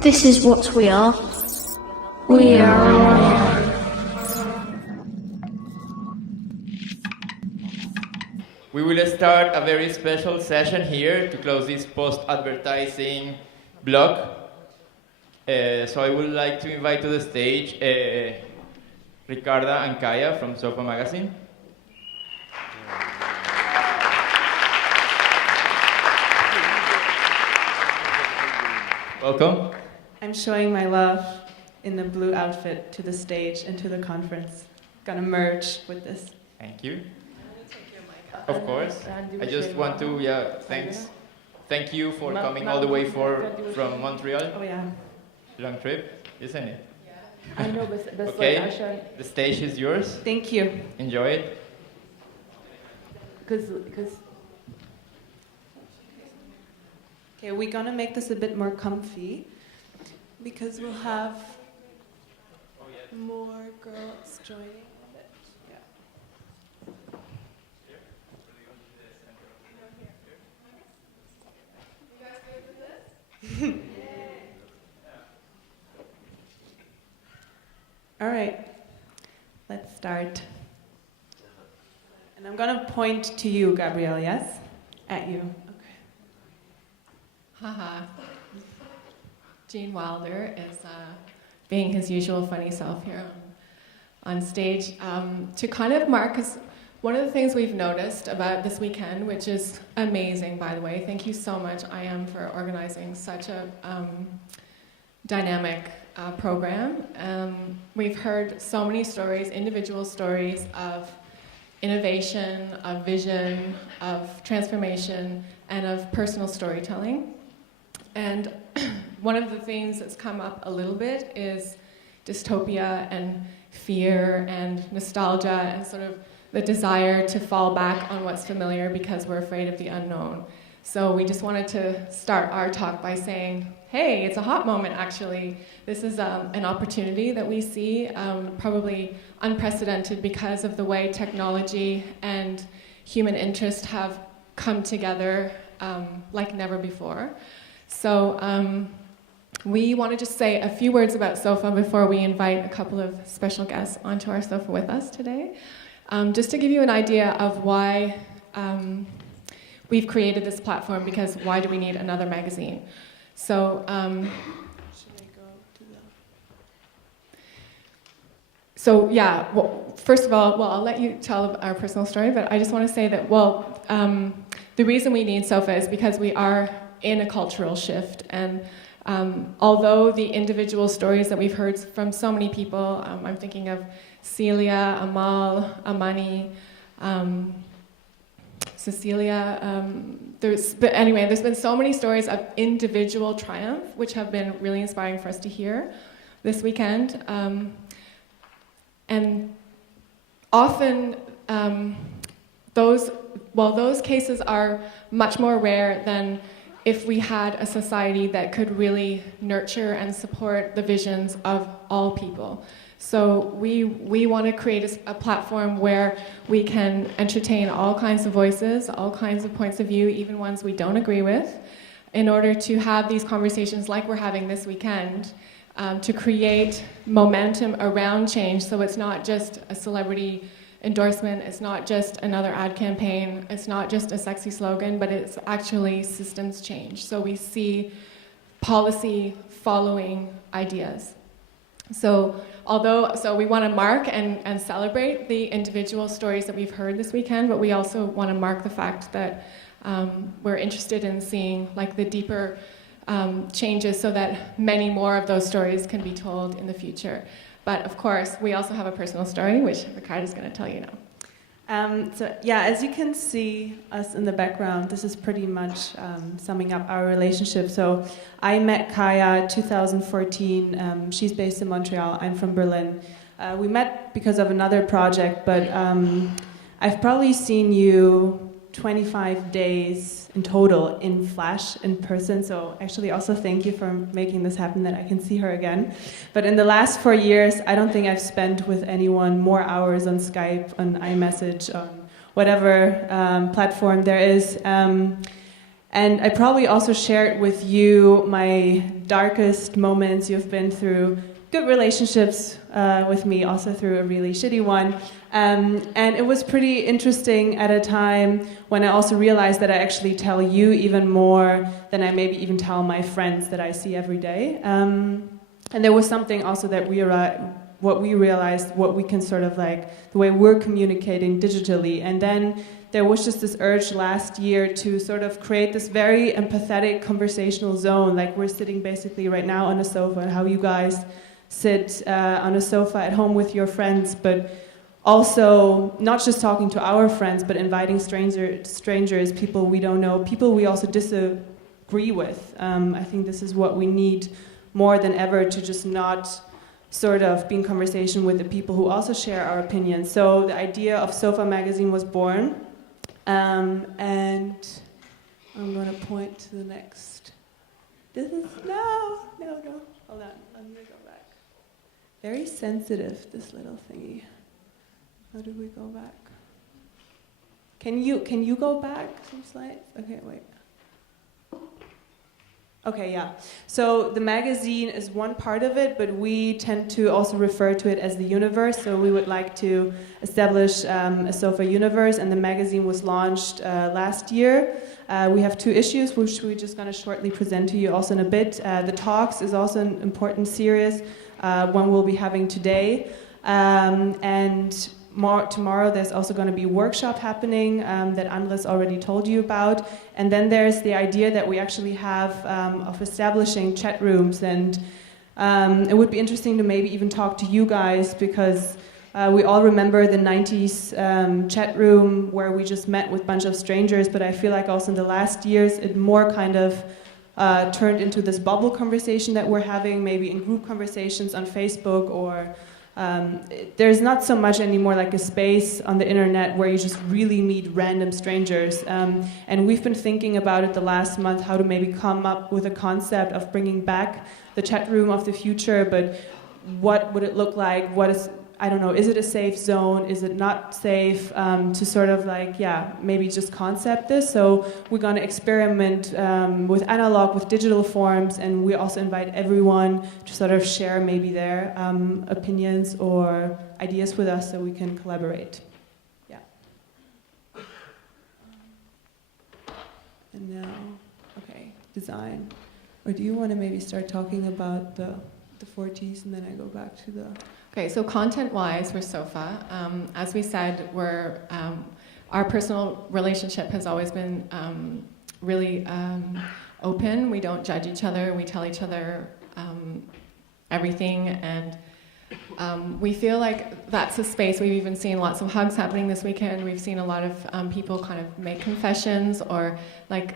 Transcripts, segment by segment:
This is what we are. We are. We will start a very special session here to close this post-advertising block. So I would like to invite to the stage Ricarda and Caia from Sofa Magazine. Welcome. I'm showing my love in the blue outfit to the stage and to the conference. Gonna merge with this. Thank you. Of course. I just want to, thanks. Thank you for coming all the way from Montreal. Oh yeah. Long trip, isn't it? Yeah. I know, but okay, the stage is yours. Thank you. Enjoy it. Because. Okay, we're gonna make this a bit more comfy because we'll have more girls joining. All right, let's start. And I'm gonna point to you, Gabrielle, yes? At you. Okay. Haha. Gene Wilder is being his usual funny self here on stage. To kind of mark, because one of the things we've noticed about this weekend, which is amazing, by the way, thank you so much, IAM, for organizing such a dynamic program. We've heard so many stories, individual stories of innovation, of vision, of transformation, and of personal storytelling. And one of the things that's come up a little bit is dystopia and fear and nostalgia and sort of the desire to fall back on what's familiar because we're afraid of the unknown. So we just wanted to start our talk by saying, hey, it's a hot moment, actually. This is an opportunity that we see, probably unprecedented because of the way technology and human interest have come together like never before. So we want to just say a few words about SOFA before we invite a couple of special guests onto our SOFA with us today. Just to give you an idea of why we've created this platform, because why do we need another magazine? So, should I go to the... So yeah, well, first of all, I'll let you tell our personal story, but I just want to say that, the reason we need SOFA is because we are in a cultural shift, and although the individual stories that we've heard from so many people, I'm thinking of Celia, Amal, Amani, Cecilia, there's been so many stories of individual triumph, which have been really inspiring for us to hear this weekend. And often those cases are much more rare than if we had a society that could really nurture and support the visions of all people. So we want to create a platform where we can entertain all kinds of voices, all kinds of points of view, even ones we don't agree with, in order to have these conversations like we're having this weekend, to create momentum around change, so it's not just a celebrity endorsement, it's not just another ad campaign, it's not just a sexy slogan, but it's actually systems change. So we see policy following ideas. So we want to mark and celebrate the individual stories that we've heard this weekend, but we also want to mark the fact that we're interested in seeing like the deeper changes so that many more of those stories can be told in the future. But of course, we also have a personal story, which Ricarda's going to tell you now. As you can see us in the background, this is pretty much summing up our relationship. So I met Caia 2014. She's based in Montreal. I'm from Berlin. We met because of another project, but I've probably seen you 25 days in total in Flash, in person. So actually also thank you for making this happen, that I can see her again. But in the last 4 years, I don't think I've spent with anyone more hours on Skype, on iMessage, on whatever platform there is. And I probably also shared with you my darkest moments. You've been through good relationships with me, also through a really shitty one. And it was pretty interesting at a time when I also realized that I actually tell you even more than I maybe even tell my friends that I see every day. And there was something also that we realized, what we can sort of like, the way we're communicating digitally. And then there was just this urge last year to sort of create this very empathetic conversational zone, like we're sitting basically right now on a sofa, and how you guys sit on a sofa at home with your friends, but also not just talking to our friends, but inviting strangers, people we don't know, people we also disagree with. I think this is what we need more than ever, to just not sort of be in conversation with the people who also share our opinions. So the idea of Sofa Magazine was born. And I'm going to point to the next. This is, no, hold on, let me go back. Very sensitive, this little thingy. How do we go back? Can you go back some slides? Okay, wait. Okay, yeah. So the magazine is one part of it, but we tend to also refer to it as the universe. So we would like to establish a sofa universe, and the magazine was launched last year. We have 2 issues, which we're just going to shortly present to you also in a bit. The Talks is also an important series, one we'll be having today. And tomorrow there's also going to be a workshop happening that Andres already told you about. And then there's the idea that we actually have of establishing chat rooms. And it would be interesting to maybe even talk to you guys, because we all remember the 90s chat room where we just met with a bunch of strangers. But I feel like also in the last years it more kind of turned into this bubble conversation that we're having, maybe in group conversations on Facebook, or there's not so much anymore like a space on the internet where you just really meet random strangers. And we've been thinking about it the last month, how to maybe come up with a concept of bringing back the chat room of the future, but what would it look like? What is, I don't know, is it a safe zone? Is it not safe? To sort of like, yeah, maybe just concept this. So we're going to experiment with analog, with digital forms, and we also invite everyone to sort of share maybe their opinions or ideas with us so we can collaborate. Yeah. And now, okay, design. Or do you want to maybe start talking about the 40s, and then I go back to the... Okay, so content-wise, we're Sofa. As we said, our personal relationship has always been really open. We don't judge each other. We tell each other everything, and we feel like that's a space. We've even seen lots of hugs happening this weekend. We've seen a lot of people kind of make confessions, or like,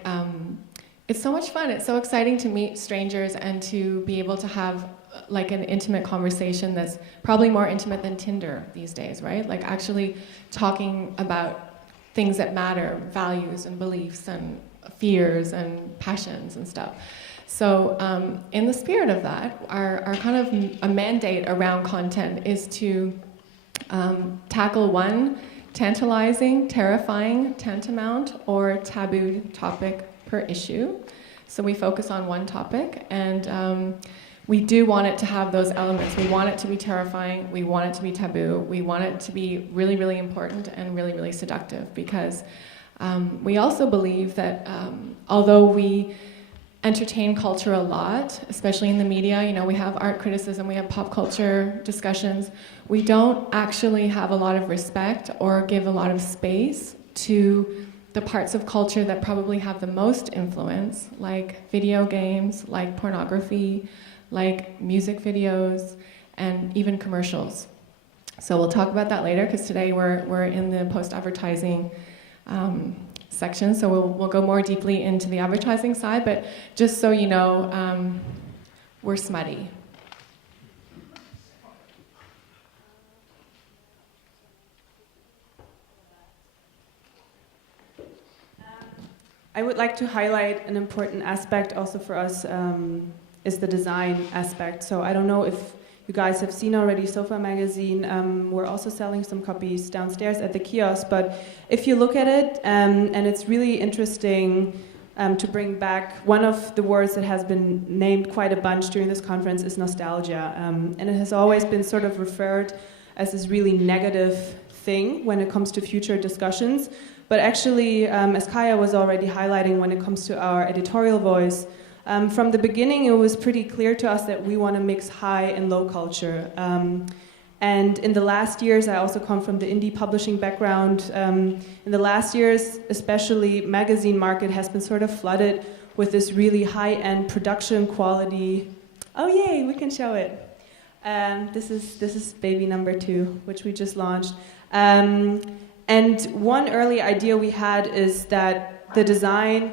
it's so much fun. It's so exciting to meet strangers and to be able to have like an intimate conversation that's probably more intimate than Tinder these days, right? Like actually talking about things that matter, values and beliefs and fears and passions and stuff. So in the spirit of that, our kind of a mandate around content is to tackle one tantalizing, terrifying, tantamount, or taboo topic per issue. So we focus on one topic, and we do want it to have those elements. We want it to be terrifying, we want it to be taboo, we want it to be really, really important and really, really seductive, because we also believe that although we entertain culture a lot, especially in the media, you know, we have art criticism, we have pop culture discussions, we don't actually have a lot of respect or give a lot of space to the parts of culture that probably have the most influence, like video games, like pornography, like music videos, and even commercials. So we'll talk about that later, because today we're in the post-advertising section, so we'll go more deeply into the advertising side, but just so you know, we're smutty. I would like to highlight an important aspect also for us is the design aspect. So I don't know if you guys have seen already Sofa magazine. We're also selling some copies downstairs at the kiosk, but if you look at it, and it's really interesting to bring back one of the words that has been named quite a bunch during this conference is nostalgia. And it has always been sort of referred as this really negative thing when it comes to future discussions. But actually, as Caia was already highlighting when it comes to our editorial voice, from the beginning it was pretty clear to us that we want to mix high and low culture. And in the last years, I also come from the indie publishing background. In the last years, especially, magazine market has been sort of flooded with this really high-end production quality. Oh yay, we can show it. This is baby number 2, which we just launched. And one early idea we had is that the design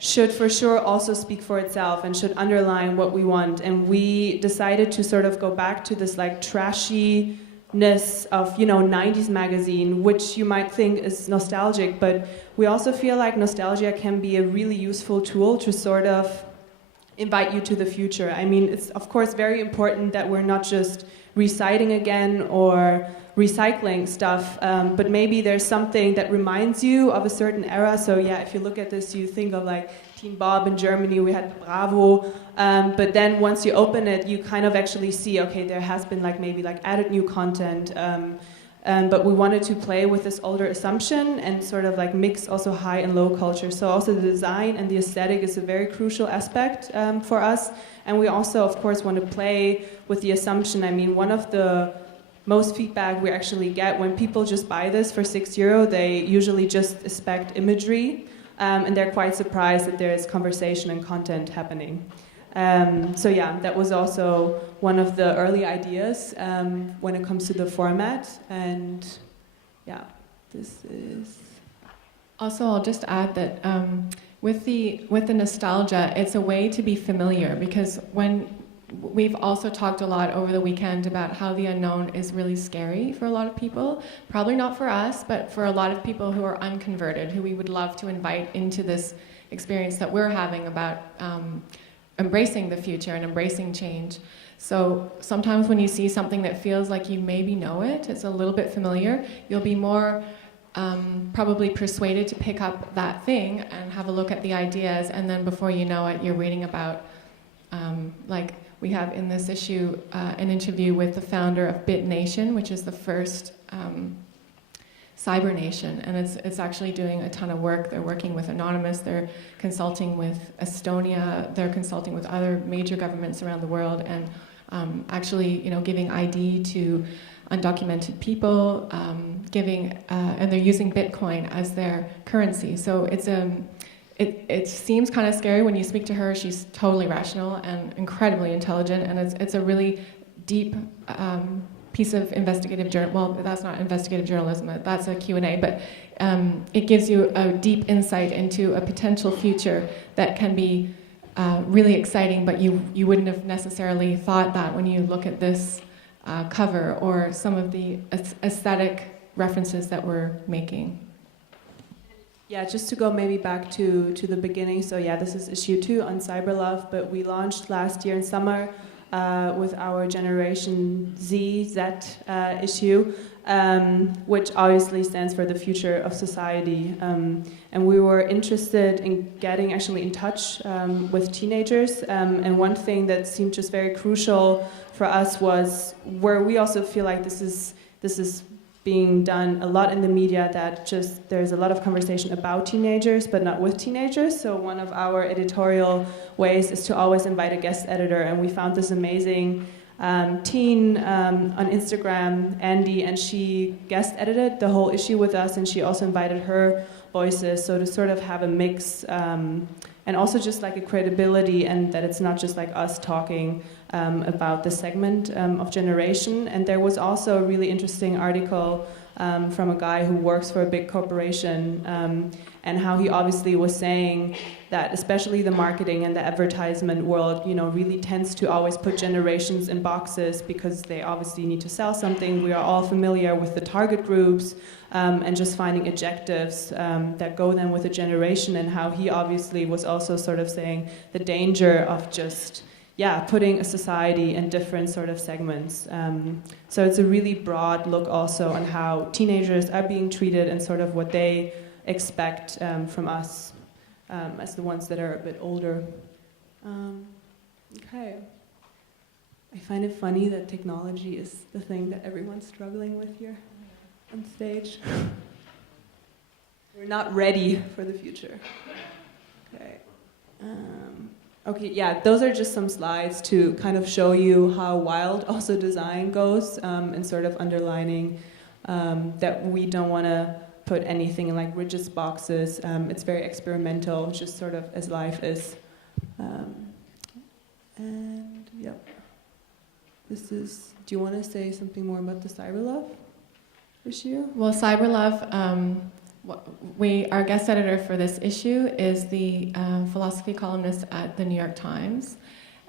should for sure also speak for itself and should underline what we want. And we decided to sort of go back to this like trashiness of, 90s magazine, which you might think is nostalgic, but we also feel like nostalgia can be a really useful tool to sort of invite you to the future. I mean, it's of course very important that we're not just reciting again or recycling stuff, but maybe there's something that reminds you of a certain era. So yeah, if you look at this, you think of like Teen Bob in Germany, we had Bravo, but then once you open it, you kind of actually see, okay, there has been like maybe like added new content, but we wanted to play with this older assumption and sort of like mix also high and low culture. So also the design and the aesthetic is a very crucial aspect for us. And we also, of course, want to play with the assumption. I mean, one of the most feedback we actually get when people just buy this for €6, they usually just expect imagery, and they're quite surprised that there is conversation and content happening. So yeah, that was also one of the early ideas when it comes to the format. And yeah, this is... Also, I'll just add that with the nostalgia, it's a way to be familiar, because we've also talked a lot over the weekend about how the unknown is really scary for a lot of people. Probably not for us, but for a lot of people who are unconverted, who we would love to invite into this experience that we're having about embracing the future and embracing change. So sometimes when you see something that feels like you maybe know it, it's a little bit familiar, you'll be more probably persuaded to pick up that thing and have a look at the ideas, and then before you know it, you're reading about like we have in this issue an interview with the founder of Bit Nation, which is the first cyber nation, and it's actually doing a ton of work. They're working with Anonymous, they're consulting with Estonia, they're consulting with other major governments around the world, and actually, giving ID to undocumented people, and they're using Bitcoin as their currency. So it seems kind of scary when you speak to her. She's totally rational and incredibly intelligent, and it's a really deep piece of investigative journalism. Well, that's not investigative journalism, that's a Q&A, but it gives you a deep insight into a potential future that can be really exciting, but you wouldn't have necessarily thought that when you look at this cover or some of the aesthetic references that we're making. Yeah, just to go maybe back to the beginning. So yeah, this is issue 2 on cyberlove, but we launched last year in summer with our Generation Z issue, which obviously stands for the future of society. And we were interested in getting actually in touch with teenagers. And one thing that seemed just very crucial for us was where we also feel like this is being done a lot in the media, that just there's a lot of conversation about teenagers but not with teenagers. So one of our editorial ways is to always invite a guest editor, and we found this amazing teen on Instagram, Andy, and she guest edited the whole issue with us, and she also invited her voices, so to sort of have a mix and also just like a credibility, and that it's not just like us talking about the segment of generation. And there was also a really interesting article from a guy who works for a big corporation, and how he obviously was saying that especially the marketing and the advertisement world, really tends to always put generations in boxes because they obviously need to sell something. We are all familiar with the target groups and just finding adjectives that go then with a generation, and how he obviously was also sort of saying the danger of just putting a society in different sort of segments. So it's a really broad look also on how teenagers are being treated and sort of what they expect from us. as the ones that are a bit older. Okay. I find it funny that technology is the thing that everyone's struggling with here on stage. We're not ready for the future. Okay. Okay, yeah, those are just some slides to kind of show you how wild also design goes, and sort of underlining that we don't want to put anything in like rigid boxes. It's very experimental, just sort of as life is. And yeah, this is. Do you want to say something more about the cyber love issue? Well, cyber love. Our guest editor for this issue is the philosophy columnist at the New York Times,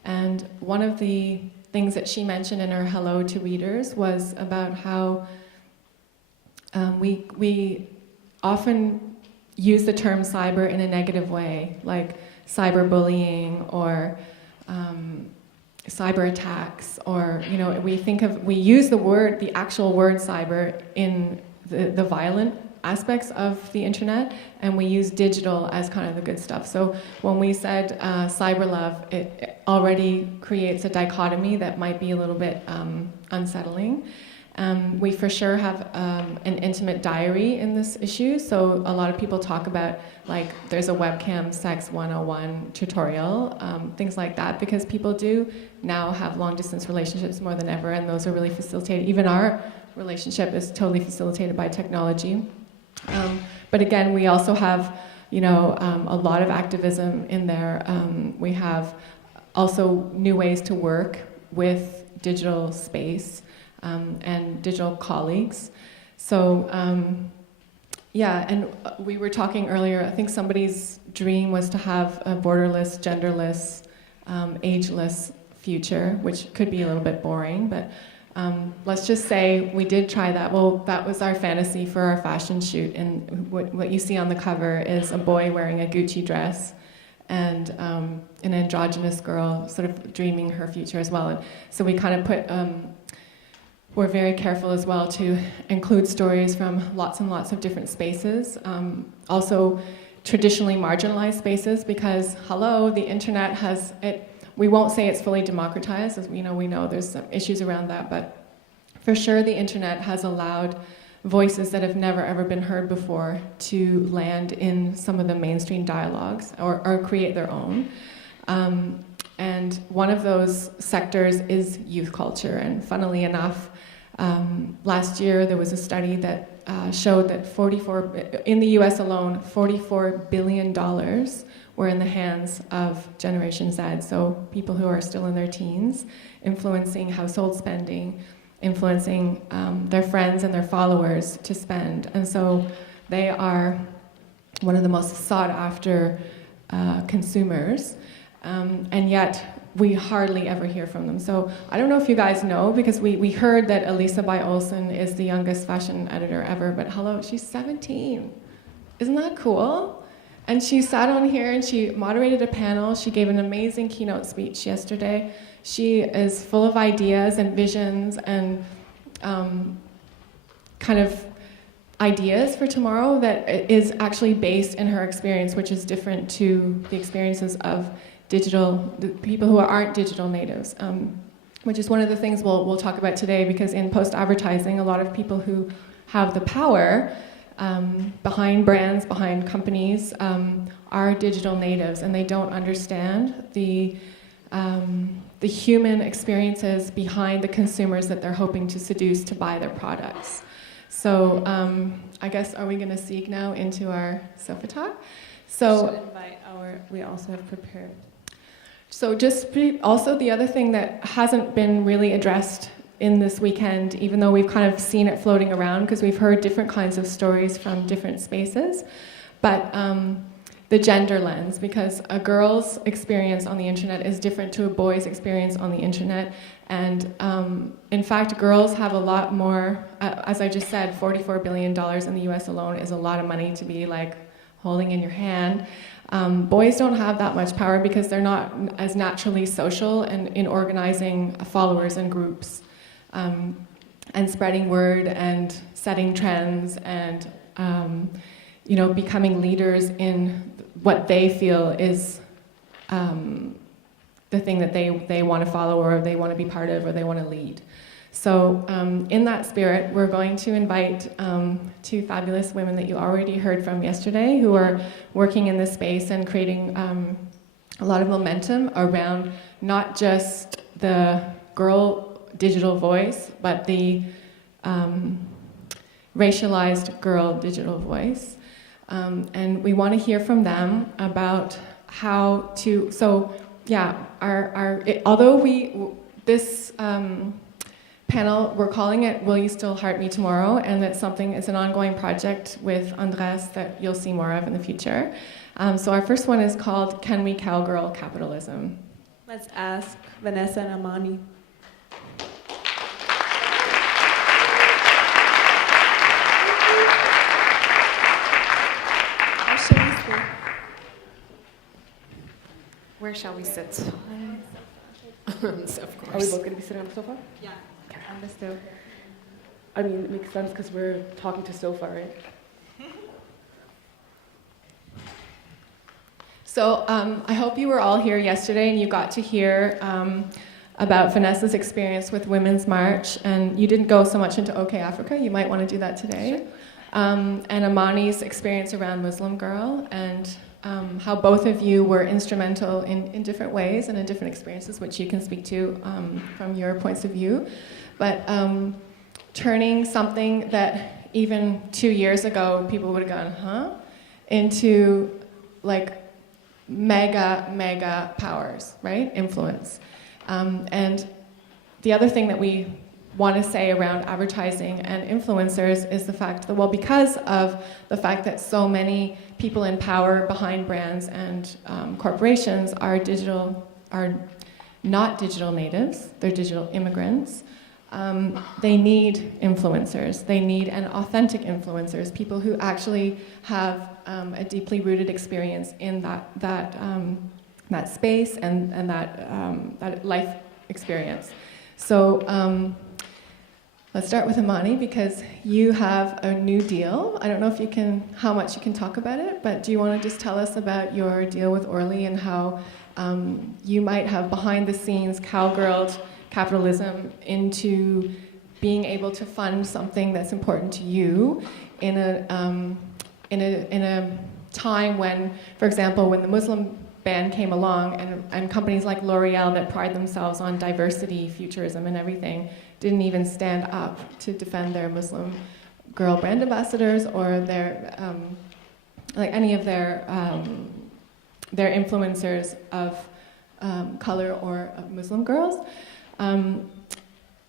and one of the things that she mentioned in her hello to readers was about how we often use the term cyber in a negative way, like cyberbullying or cyber attacks, or we use the actual word cyber in the violent aspects of the internet, and we use digital as kind of the good stuff. So when we said cyber love, it already creates a dichotomy that might be a little bit unsettling. We for sure have an intimate diary in this issue, so a lot of people talk about, like, there's a webcam sex 101 tutorial, things like that, because people do now have long-distance relationships more than ever, and those are really facilitated. Even our relationship is totally facilitated by technology. But again, we also have, a lot of activism in there. We have also new ways to work with digital space and digital colleagues. So, and we were talking earlier, I think somebody's dream was to have a borderless, genderless, ageless future, which could be a little bit boring, but let's just say we did try that. Well, that was our fantasy for our fashion shoot, and what you see on the cover is a boy wearing a Gucci dress and an androgynous girl sort of dreaming her future as well. And so we kind of put, we're very careful as well to include stories from lots and lots of different spaces, also traditionally marginalized spaces, because the internet has it. We won't say it's fully democratized, as we know there's some issues around that, but for sure the internet has allowed voices that have never ever been heard before to land in some of the mainstream dialogues or create their own. And one of those sectors is youth culture, and funnily enough, last year there was a study that showed that in the US alone, $44 billion were in the hands of Generation Z, so people who are still in their teens, influencing household spending, influencing their friends and their followers to spend. And so they are one of the most sought after consumers, and yet we hardly ever hear from them. So I don't know if you guys know, because we heard that Elisa By Olsen is the youngest fashion editor ever, but she's 17. Isn't that cool? And she sat on here and she moderated a panel. She gave an amazing keynote speech yesterday. She is full of ideas and visions and kind of ideas for tomorrow that is actually based in her experience, which is different to the experiences of the people who aren't digital natives, which is one of the things we'll talk about today, because in post-advertising, a lot of people who have the power behind brands, behind companies, are digital natives, and they don't understand the human experiences behind the consumers that they're hoping to seduce to buy their products. So I guess, are we going to seek now into our sofa talk? So we also have prepared. So also the other thing that hasn't been really addressed in this weekend, even though we've kind of seen it floating around because we've heard different kinds of stories from different spaces, but the gender lens, because a girl's experience on the internet is different to a boy's experience on the internet. And in fact, girls have a lot more, as I just said, $44 billion in the US alone is a lot of money to be like holding in your hand. Boys don't have that much power because they're not as naturally social and in organizing followers and groups, and spreading word and setting trends and becoming leaders in what they feel is the thing that they want to follow or they want to be part of or they want to lead. So in that spirit, we're going to invite two fabulous women that you already heard from yesterday who are working in this space and creating a lot of momentum around not just the girl digital voice, but the racialized girl digital voice. And we want to hear from them about how to, so yeah, although this panel, we're calling it Will You Still Heart Me Tomorrow? And it's an ongoing project with Andres that you'll see more of in the future. So our first one is called Can We Cowgirl Capitalism? Let's ask Vanessa and Amani. Where shall we sit? So, of course. Are we both going to be sitting on the sofa? Yeah, on the stove. I mean, it makes sense because we're talking to sofa, right? So I hope you were all here yesterday and you got to hear about Vanessa's experience with Women's March, and you didn't go so much into OK Africa. You might want to do that today. Sure. And Amani's experience around Muslim Girl, and how both of you were instrumental in different ways and in different experiences, which you can speak to from your points of view. But turning something that even 2 years ago people would have gone, huh? Into like mega powers, right? Influence. And the other thing that we want to say around advertising and influencers is the fact that, well, because of the fact that so many people in power behind brands and corporations are not digital natives, they're digital immigrants, they need influencers. They need authentic influencers, people who actually have a deeply rooted experience in that space and that life experience. So let's start with Amani, because you have a new deal. I don't know how much you can talk about it, but do you want to just tell us about your deal with Orly and how you might have behind the scenes cowgirled capitalism into being able to fund something that's important to you in a time when, for example, when the Muslim ban came along and companies like L'Oreal that pride themselves on diversity, futurism, and everything didn't even stand up to defend their Muslim girl brand ambassadors or their like any of their influencers of color or of Muslim girls.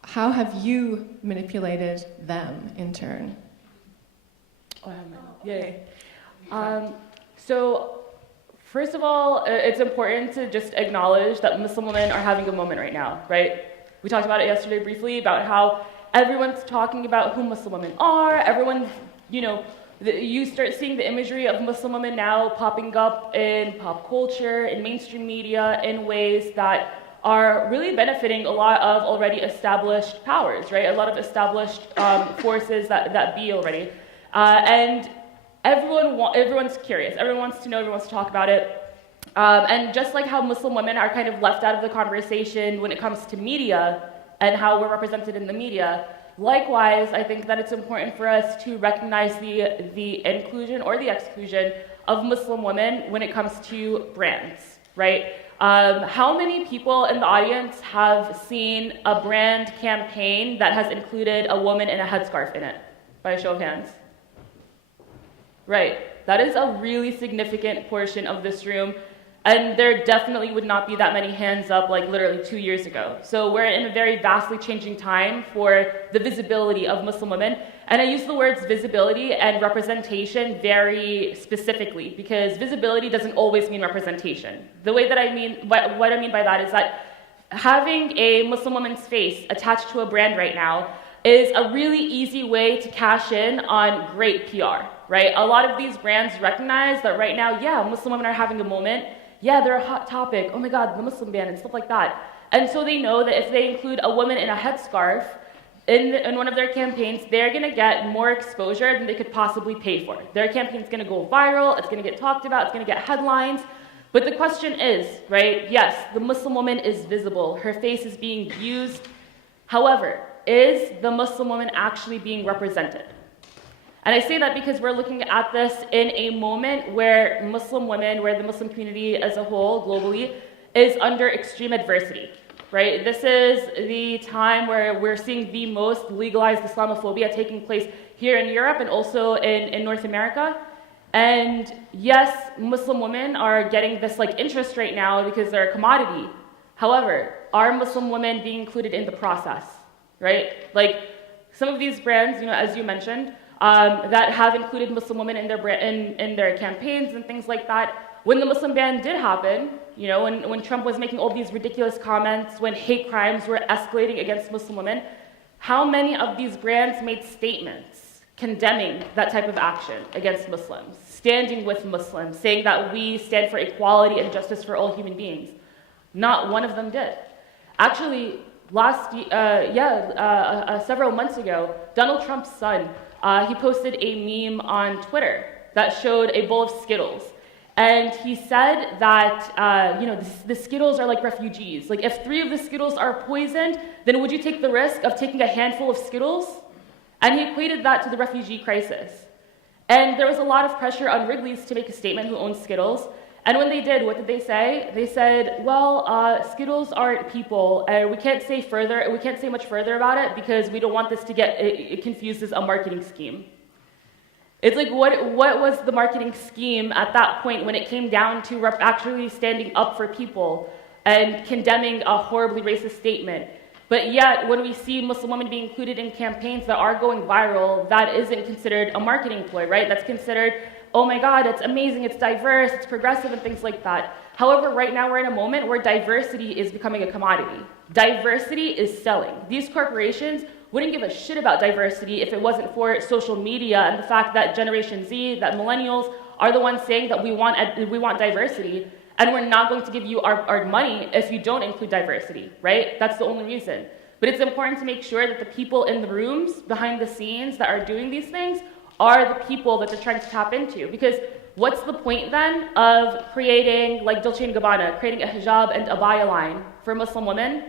How have you manipulated them in turn? So, first of all, it's important to just acknowledge that Muslim women are having a moment right now, right? We talked about it yesterday briefly about how everyone's talking about who Muslim women are. Everyone, you start seeing the imagery of Muslim women now popping up in pop culture, in mainstream media, in ways that are really benefiting a lot of already established powers, right? A lot of established forces that be already. And everyone's curious. Everyone wants to know, everyone wants to talk about it. And just like how Muslim women are kind of left out of the conversation when it comes to media and how we're represented in the media, likewise, I think that it's important for us to recognize the inclusion or the exclusion of Muslim women when it comes to brands, right? How many people in the audience have seen a brand campaign that has included a woman in a headscarf in it? By a show of hands. Right. That is a really significant portion of this room. And there definitely would not be that many hands up like literally 2 years ago. So we're in a very vastly changing time for the visibility of Muslim women. And I use the words visibility and representation very specifically because visibility doesn't always mean representation. The way that I mean, what I mean by that is that having a Muslim woman's face attached to a brand right now is a really easy way to cash in on great PR, right? A lot of these brands recognize that right now, yeah, Muslim women are having a moment. Yeah, they're a hot topic. Oh my God, the Muslim ban and stuff like that. And so they know that if they include a woman in a headscarf, in one of their campaigns, they're going to get more exposure than they could possibly pay for. Their campaign's going to go viral, it's going to get talked about, it's going to get headlines. But the question is, right, yes, the Muslim woman is visible, her face is being used. However, is the Muslim woman actually being represented? And I say that because we're looking at this in a moment where Muslim women, where the Muslim community as a whole, globally, is under extreme adversity, right? This is the time where we're seeing the most legalized Islamophobia taking place here in Europe and also in North America. And yes, Muslim women are getting this like interest right now because they're a commodity. However, are Muslim women being included in the process, right? Like some of these brands, you know, as you mentioned, that have included Muslim women in their campaigns and things like that. When the Muslim ban did happen, you know, when Trump was making all these ridiculous comments, when hate crimes were escalating against Muslim women, how many of these brands made statements condemning that type of action against Muslims, standing with Muslims, saying that we stand for equality and justice for all human beings? Not one of them did. Actually, several months ago, Donald Trump's son, he posted a meme on Twitter that showed a bowl of Skittles. And he said that, you know, the Skittles are like refugees. Like, if 3 of the Skittles are poisoned, then would you take the risk of taking a handful of Skittles? And he equated that to the refugee crisis. And there was a lot of pressure on Wrigley's to make a statement who owns Skittles. And when they did, what did they say? They said, well, Skittles aren't people, and we can't say much further about it because we don't want this to get confused as a marketing scheme. It's like, what was the marketing scheme at that point when it came down to actually standing up for people and condemning a horribly racist statement? But yet, when we see Muslim women being included in campaigns that are going viral, that isn't considered a marketing ploy, right? That's considered, oh my God, it's amazing, it's diverse, it's progressive, and things like that. However, right now we're in a moment where diversity is becoming a commodity. Diversity is selling. These corporations wouldn't give a shit about diversity if it wasn't for social media and the fact that Generation Z, that millennials, are the ones saying that we want diversity. And we're not going to give you our money if you don't include diversity, right? That's the only reason. But it's important to make sure that the people in the rooms, behind the scenes, that are doing these things are the people that they're trying to tap into. Because what's the point then of creating, like Dolce & Gabbana, creating a hijab and abaya line for Muslim women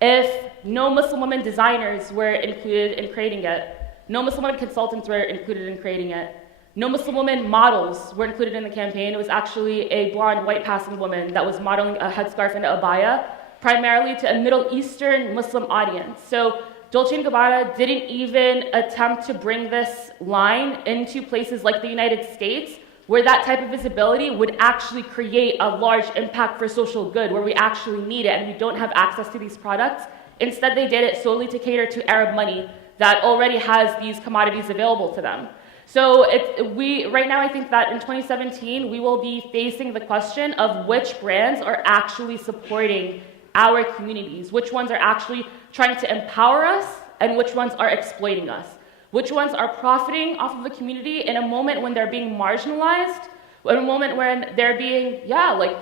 if no Muslim women designers were included in creating it, no Muslim women consultants were included in creating it, no Muslim women models were included in the campaign. It was actually a blonde, white-passing woman that was modeling a headscarf and a abaya, primarily to a Middle Eastern Muslim audience. So Dolce & Gabbana didn't even attempt to bring this line into places like the United States, where that type of visibility would actually create a large impact for social good, where we actually need it and we don't have access to these products. Instead, they did it solely to cater to Arab money that already has these commodities available to them. So right now, I think that in 2017, we will be facing the question of which brands are actually supporting our communities, which ones are actually trying to empower us, and which ones are exploiting us, which ones are profiting off of the community in a moment when they're being marginalized, in a moment when they're being,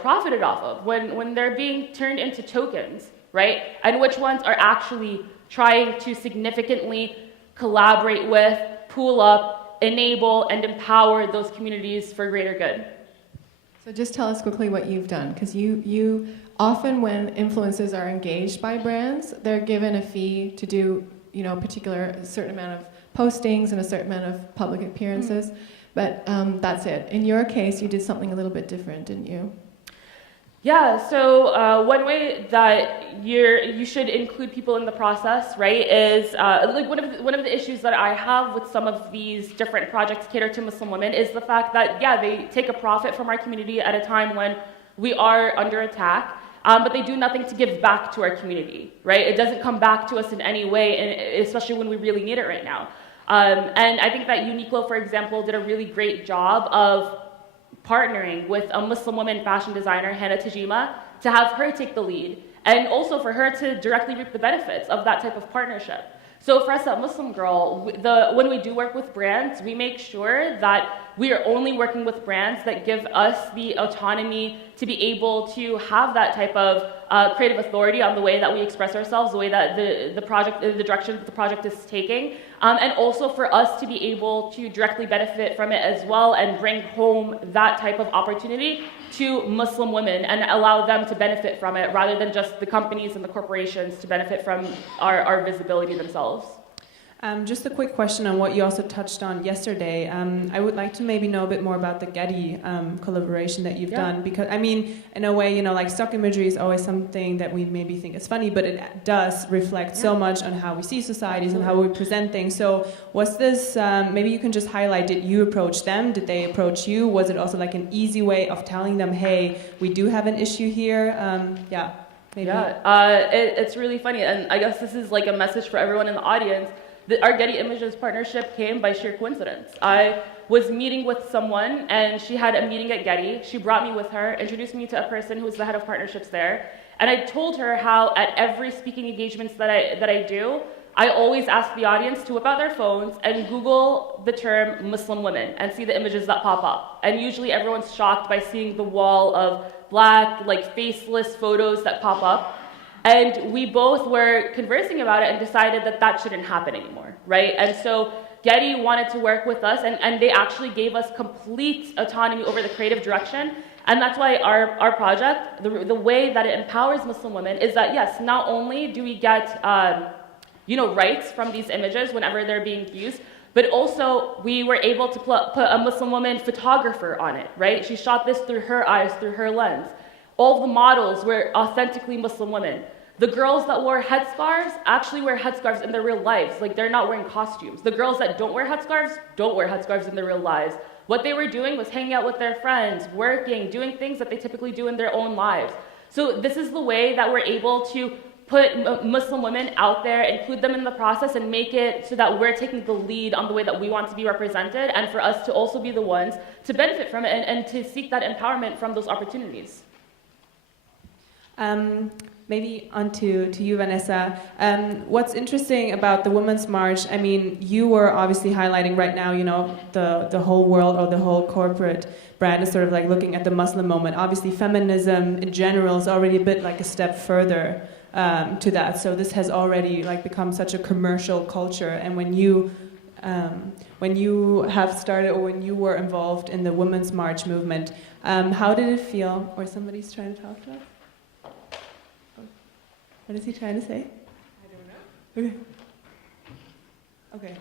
profited off of, when they're being turned into tokens, right? And which ones are actually trying to significantly collaborate with, pool up, enable, and empower those communities for greater good. So just tell us quickly what you've done, because you often, when influencers are engaged by brands, they're given a fee to do, a certain amount of postings and a certain amount of public appearances, but that's it. In your case, you did something a little bit different, didn't you? Yeah, so one way that you should include people in the process, right, is one of the issues that I have with some of these different projects catered to Muslim women is the fact that, they take a profit from our community at a time when we are under attack, but they do nothing to give back to our community, right? It doesn't come back to us in any way, and especially when we really need it right now. And I think that Uniqlo, for example, did a really great job of partnering with a Muslim woman fashion designer, Hannah Tajima, to have her take the lead, and also for her to directly reap the benefits of that type of partnership. So for us at Muslim Girl, when we do work with brands, we make sure that we are only working with brands that give us the autonomy to be able to have that type of creative authority on the way that we express ourselves, the way that the direction that the project is taking, and also for us to be able to directly benefit from it as well and bring home that type of opportunity to Muslim women and allow them to benefit from it rather than just the companies and the corporations to benefit from our visibility themselves. Just a quick question on what you also touched on yesterday. I would like to maybe know a bit more about the Getty collaboration that you've done, because I mean, in a way, like stock imagery is always something that we maybe think is funny, but it does reflect so much on how we see societies and how we present things. So was this, maybe you can just highlight, did you approach them? Did they approach you? Was it also like an easy way of telling them, hey, we do have an issue here? Maybe. It's really funny, and I guess this is like a message for everyone in the audience. Our Getty Images partnership came by sheer coincidence. I was meeting with someone, and she had a meeting at Getty. She brought me with her, introduced me to a person who was the head of partnerships there, and I told her how at every speaking engagements that I do, I always ask the audience to whip out their phones and Google the term Muslim women and see the images that pop up. And usually everyone's shocked by seeing the wall of black, like faceless photos that pop up. And we both were conversing about it and decided that that shouldn't happen anymore, right? And so Getty wanted to work with us, and they actually gave us complete autonomy over the creative direction. And that's why our project, the way that it empowers Muslim women is that, yes, not only do we get rights from these images whenever they're being used, but also we were able to put a Muslim woman photographer on it, right? She shot this through her eyes, through her lens. All of the models were authentically Muslim women. The girls that wore headscarves actually wear headscarves in their real lives. Like, they're not wearing costumes. The girls that don't wear headscarves in their real lives. What they were doing was hanging out with their friends, working, doing things that they typically do in their own lives. So this is the way that we're able to put Muslim women out there, include them in the process, and make it so that we're taking the lead on the way that we want to be represented, and for us to also be the ones to benefit from it and to seek that empowerment from those opportunities. Maybe on to you, Vanessa. What's interesting about the Women's March, I mean, you were obviously highlighting right now, the whole world or the whole corporate brand is sort of like looking at the Muslim moment. Obviously, feminism in general is already a bit like a step further to that. So this has already like become such a commercial culture. And when you have started, or when you were involved in the Women's March movement, how did it feel? Or somebody's trying to talk to us? What is he trying to say? I don't know. Okay.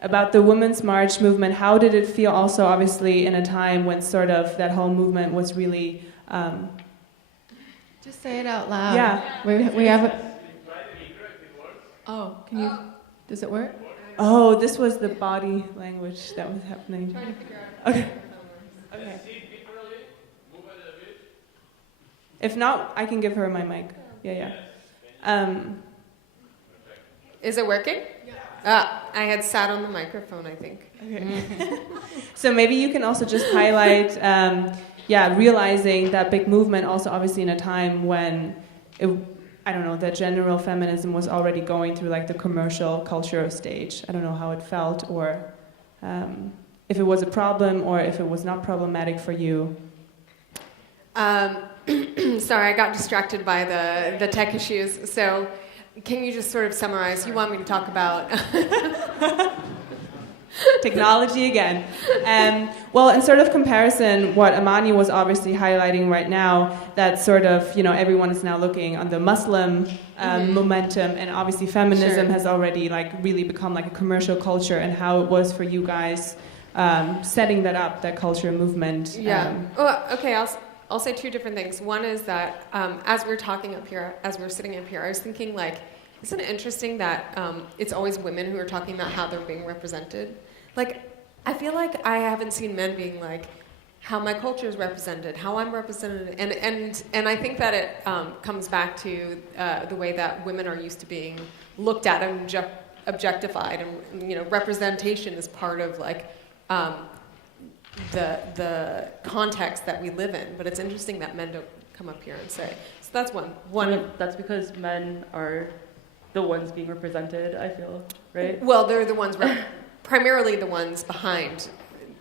About the Women's March movement, how did it feel also, obviously, in a time when sort of that whole movement was really... Just say it out loud. Yeah. We have a... Oh, can you... Does it work? Oh, this was the body language that was happening. Okay. Okay. If not, I can give her my mic. Yeah. Is it working? Yeah. I had sat on the microphone, I think. Okay. So maybe you can also just highlight, realizing that big movement also obviously in a time when, the general feminism was already going through like the commercial culture stage. I don't know how it felt, or if it was a problem or if it was not problematic for you. Sorry, I got distracted by the tech issues. So can you just sort of summarize? You want me to talk about... Technology again. Well, in sort of comparison, what Amani was obviously highlighting right now, that sort of, everyone is now looking on the Muslim momentum, and obviously feminism has already like really become like a commercial culture, and how it was for you guys setting that up, that culture movement. I'll say two different things. One is that as we're talking up here, as we're sitting up here, I was thinking like, isn't it interesting that it's always women who are talking about how they're being represented? Like, I feel like I haven't seen men being like, how my culture is represented, how I'm represented, and I think that it comes back to the way that women are used to being looked at and objectified, and representation is part of like the context that we live in. But it's interesting that men don't come up here and say. So that's one. That's because men are the ones being represented, I feel, right? Well, they're the ones, primarily the ones behind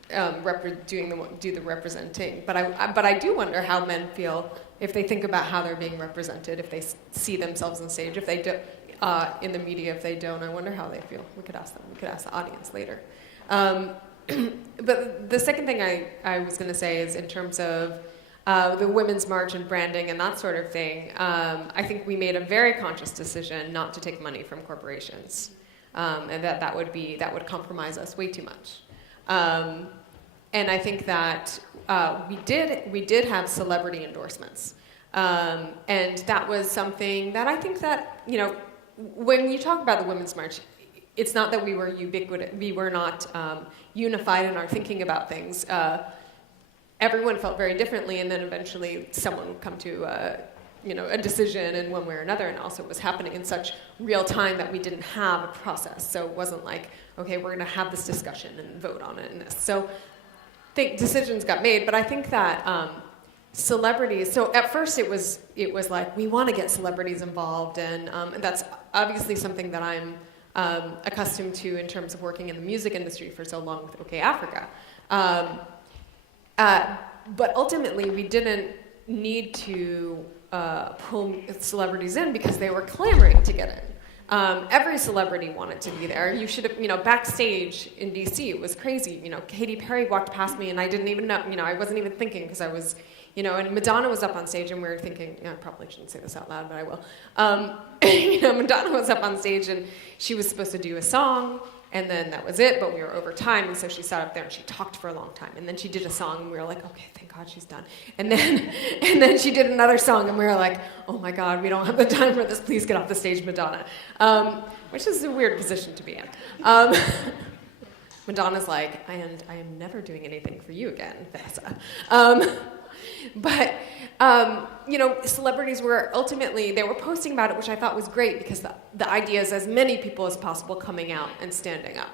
do the representing. But I do wonder how men feel if they think about how they're being represented, if they see themselves on stage, if they do, in the media, if they don't. I wonder how they feel. We could ask them. We could ask the audience later. But the second thing I was going to say is in terms of the Women's March and branding and that sort of thing, I think we made a very conscious decision not to take money from corporations, and that would compromise us way too much. And I think that we did have celebrity endorsements, and that was something that I think that, you know, when you talk about the Women's March, it's not that we were ubiquitous, we were not unified in our thinking about things. Everyone felt very differently, and then eventually someone would come to a decision in one way or another, and also it was happening in such real time that we didn't have a process. So it wasn't like, okay, we're going to have this discussion and vote on it and this. So I think decisions got made, but I think that celebrities, so at first it was like, we want to get celebrities involved, and that's obviously something that I'm accustomed to in terms of working in the music industry for so long with OK Africa. But ultimately, we didn't need to pull celebrities in because they were clamoring to get in. Every celebrity wanted to be there. You should have, backstage in DC, it was crazy. Katy Perry walked past me and I didn't even know, I wasn't even thinking because I was, and Madonna was up on stage and we were thinking, I probably shouldn't say this out loud, but I will. Madonna was up on stage and she was supposed to do a song. And then that was it, but we were over time, and so she sat up there and she talked for a long time. And then she did a song, and we were like, okay, thank God she's done. And then she did another song, and we were like, oh my God, we don't have the time for this. Please get off the stage, Madonna. Which is a weird position to be in. Madonna's like, and I am never doing anything for you again, Vanessa. But celebrities were ultimately, they were posting about it, which I thought was great because the idea is as many people as possible coming out and standing up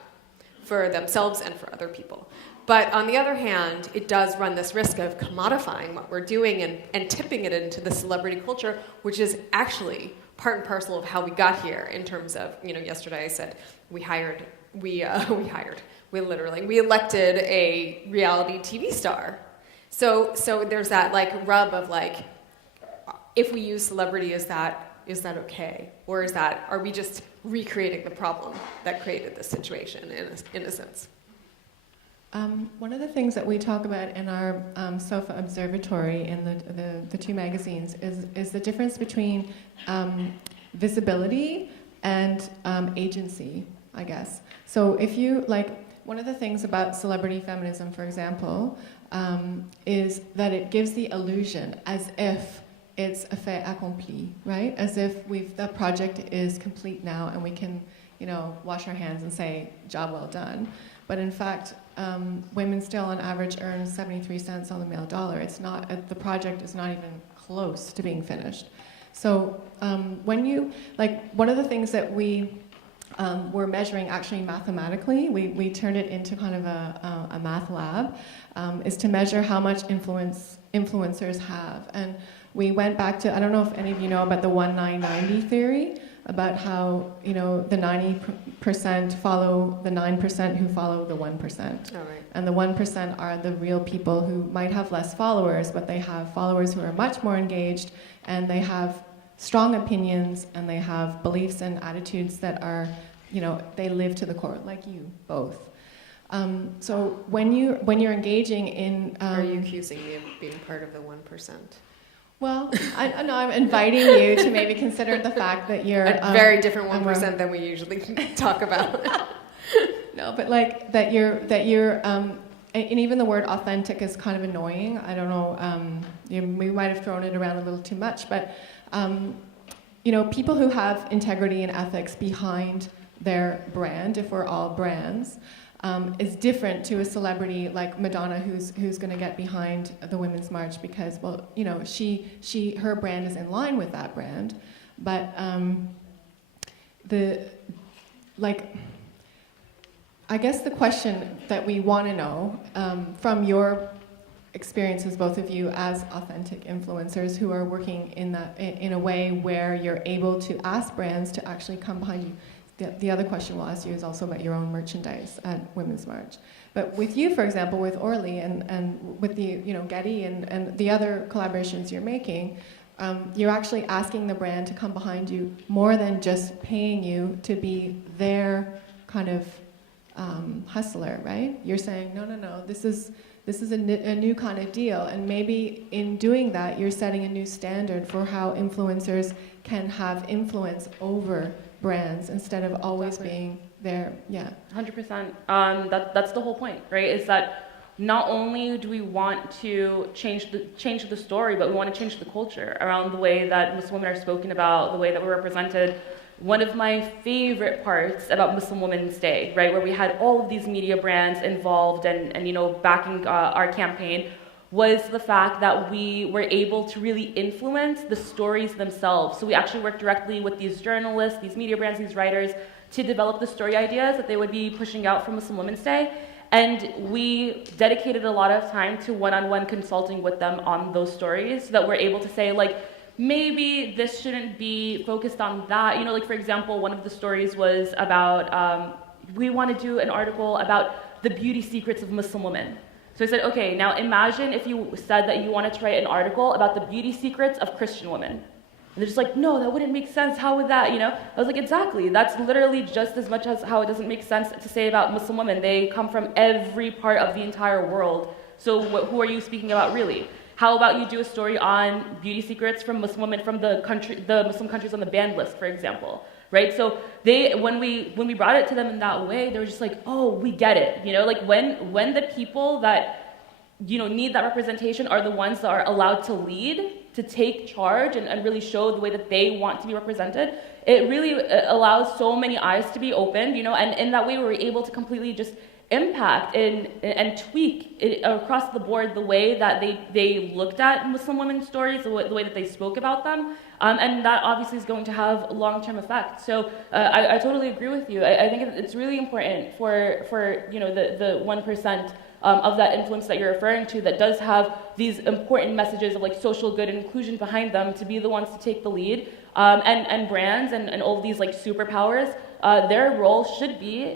for themselves and for other people. But on the other hand, it does run this risk of commodifying what we're doing and tipping it into the celebrity culture, which is actually part and parcel of how we got here in terms of, yesterday I said we elected a reality TV star. So there's that rub of if we use celebrity, is that okay, or are we just recreating the problem that created this situation in a sense? One of the things that we talk about in our SOFA Observatory in the two magazines is the difference between visibility and agency, I guess. So if you one of the things about celebrity feminism, for example, is that it gives the illusion as if it's a fait accompli, right? As if the project is complete now and we can, wash our hands and say, job well done. But in fact, women still on average earn 73 cents on the male dollar. It's not, the project is not even close to being finished. So when you, one of the things that we were measuring actually mathematically, we turned it into kind of a math lab, is to measure how much influence influencers have. And we went back to, I don't know if any of you know about the 1-9-90 theory, about how, the 90% follow the 9% who follow the 1%. Oh, right. And the 1% are the real people who might have less followers, but they have followers who are much more engaged, and they have strong opinions, and they have beliefs and attitudes that are, they live to the core, like you both. So when you're engaging in... Are you accusing me of being part of the 1%? Well, I'm inviting you to maybe consider the fact that you're... A very different 1% than we usually talk about. No, but that you're and even the word authentic is kind of annoying. I don't know, we might have thrown it around a little too much, but people who have integrity and ethics behind their brand, if we're all brands, is different to a celebrity like Madonna, who's going to get behind the Women's March because, well, her brand is in line with that brand, but I guess the question that we want to know from your experiences, both of you, as authentic influencers who are working in a way where you're able to ask brands to actually come behind you. The other question we'll ask you is also about your own merchandise at Women's March. But with you, for example, with Orly and with the Getty and the other collaborations you're making, you're actually asking the brand to come behind you more than just paying you to be their kind of hustler, right? You're saying, no, this is a new kind of deal, and maybe in doing that, you're setting a new standard for how influencers can have influence over brands instead of always being there. Yeah, 100%. That's the whole point, right? Is that not only do we want to change the story, but we want to change the culture around the way that Muslim women are spoken about, the way that we're represented. One of my favorite parts about Muslim Women's Day, right, where we had all of these media brands involved and backing our campaign, was the fact that we were able to really influence the stories themselves. So we actually worked directly with these journalists, these media brands, these writers, to develop the story ideas that they would be pushing out for Muslim Women's Day. And we dedicated a lot of time to one-on-one consulting with them on those stories so that we're able to say, like, maybe this shouldn't be focused on that. Like, for example, one of the stories was about, we want to do an article about the beauty secrets of Muslim women. So I said, okay, now imagine if you said that you wanted to write an article about the beauty secrets of Christian women. And they're just like, no, that wouldn't make sense. How would that, I was like, exactly. That's literally just as much as how it doesn't make sense to say about Muslim women. They come from every part of the entire world. So who are you speaking about really? How about you do a story on beauty secrets from Muslim women from the Muslim countries on the banned list, for example? Right, so when we brought it to them in that way, they were just like, oh, we get it. Like when the people that need that representation are the ones that are allowed to lead, to take charge and really show the way that they want to be represented, it really allows so many eyes to be opened, and in that way we were able to completely just impact and tweak it across the board the way that they looked at Muslim women's stories, the way that they spoke about them. And that obviously is going to have a long-term effect. So I totally agree with you. I think it's really important for the 1% of that influence that you're referring to that does have these important messages of like social good and inclusion behind them to be the ones to take the lead. And brands and all of these like superpowers, their role should be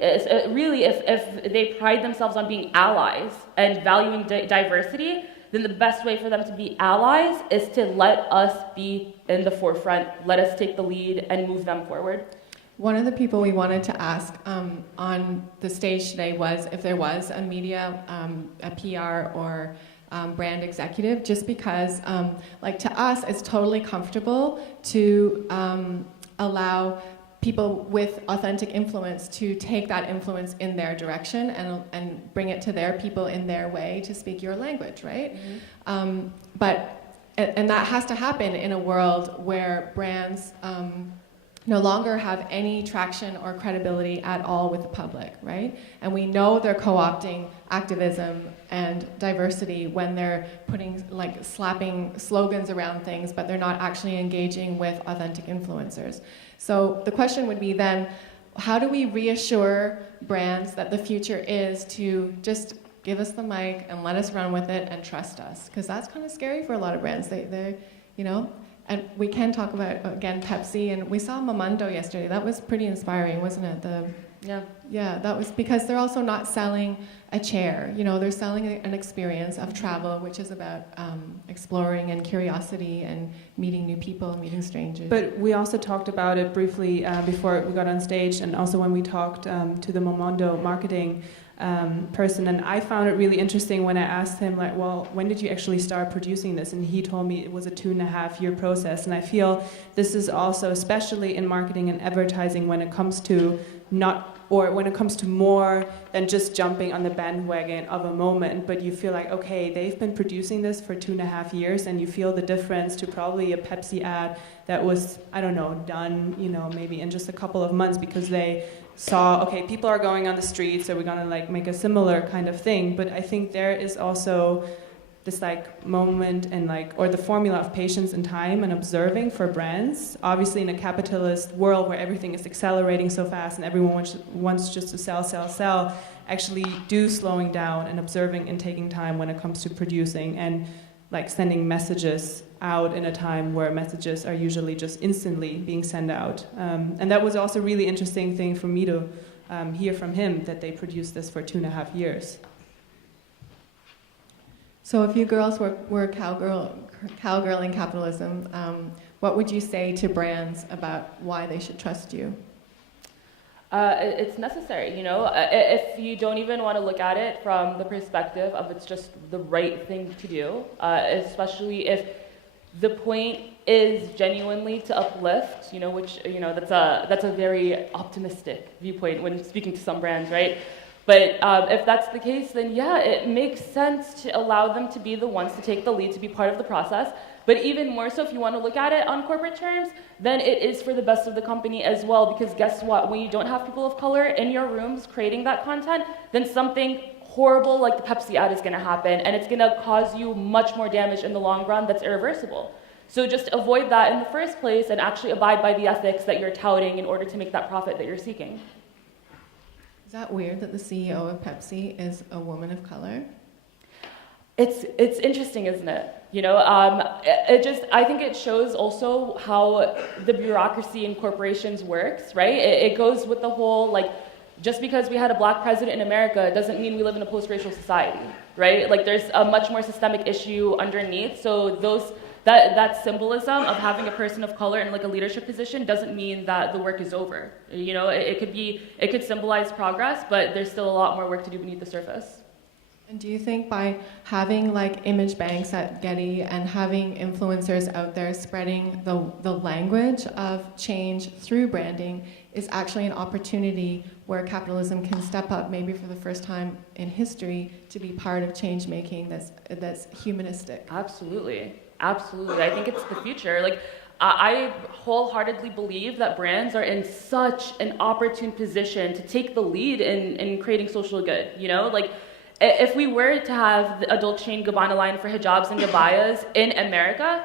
really if they pride themselves on being allies and valuing diversity, then the best way for them to be allies is to let us be in the forefront, let us take the lead and move them forward. One of the people we wanted to ask on the stage today was if there was a media, a PR or brand executive, just because to us it's totally comfortable to allow people with authentic influence to take that influence in their direction and bring it to their people in their way to speak your language, right? Mm-hmm. And that has to happen in a world where brands no longer have any traction or credibility at all with the public, right? And we know they're co-opting activism and diversity when they're slapping slogans around things, but they're not actually engaging with authentic influencers. So the question would be then, how do we reassure brands that the future is to just give us the mic and let us run with it and trust us? Because that's kind of scary for a lot of brands. They and we can talk about, again, Pepsi, and we saw Momondo yesterday. That was pretty inspiring, wasn't it? Yeah, that was because they're also not selling a chair. They're selling an experience of travel, which is about exploring and curiosity and meeting new people and meeting strangers. But we also talked about it briefly before we got on stage, and also when we talked to the Momondo marketing person, and I found it really interesting when I asked him, when did you actually start producing this? And he told me it was a 2.5-year process. And I feel this is also, especially in marketing and advertising, when it comes to more than just jumping on the bandwagon of a moment, but you feel like, okay, they've been producing this for 2.5 years, and you feel the difference to probably a Pepsi ad that was, done, maybe in just a couple of months, because they saw, okay, people are going on the street, so we're gonna make a similar kind of thing. But I think there is also this like moment and like, or the formula of patience and time and observing for brands. Obviously in a capitalist world where everything is accelerating so fast and everyone wants just to sell, actually do slowing down and observing and taking time when it comes to producing and like sending messages out in a time where messages are usually just instantly being sent out. And that was also a really interesting thing for me to hear from him, that they produced this for 2.5 years. So if you girls were cowgirl in capitalism, what would you say to brands about why they should trust you? It's necessary, you know. If you don't even want to look at it from the perspective of it's just the right thing to do, especially if the point is genuinely to uplift, you know, which, you know, that's a very optimistic viewpoint when speaking to some brands, right? But if that's the case, then yeah, it makes sense to allow them to be the ones to take the lead, to be part of the process. But even more so, if you want to look at it on corporate terms, then it is for the best of the company as well. Because guess what? When you don't have people of color in your rooms creating that content, then something horrible like the Pepsi ad is going to happen. And it's going to cause you much more damage in the long run that's irreversible. So just avoid that in the first place and actually abide by the ethics that you're touting in order to make that profit that you're seeking. Is that weird that the CEO of Pepsi is a woman of color? It's interesting, isn't it? You know, I think it shows also how the bureaucracy in corporations works, right? It goes with the whole, like, just because we had a black president in America doesn't mean we live in a post-racial society, right? Like, there's a much more systemic issue underneath. So that symbolism of having a person of color in like a leadership position doesn't mean that the work is over. You know, it could symbolize progress, but there's still a lot more work to do beneath the surface. And do you think by having like image banks at Getty and having influencers out there spreading the language of change through branding is actually an opportunity where capitalism can step up, maybe for the first time in history, to be part of change making that's humanistic? Absolutely. Absolutely. I think it's the future. Like, I wholeheartedly believe that brands are in such an opportune position to take the lead in creating social good, you know? Like, if we were to have the adult chain Gabbana line for hijabs and gabayas in America,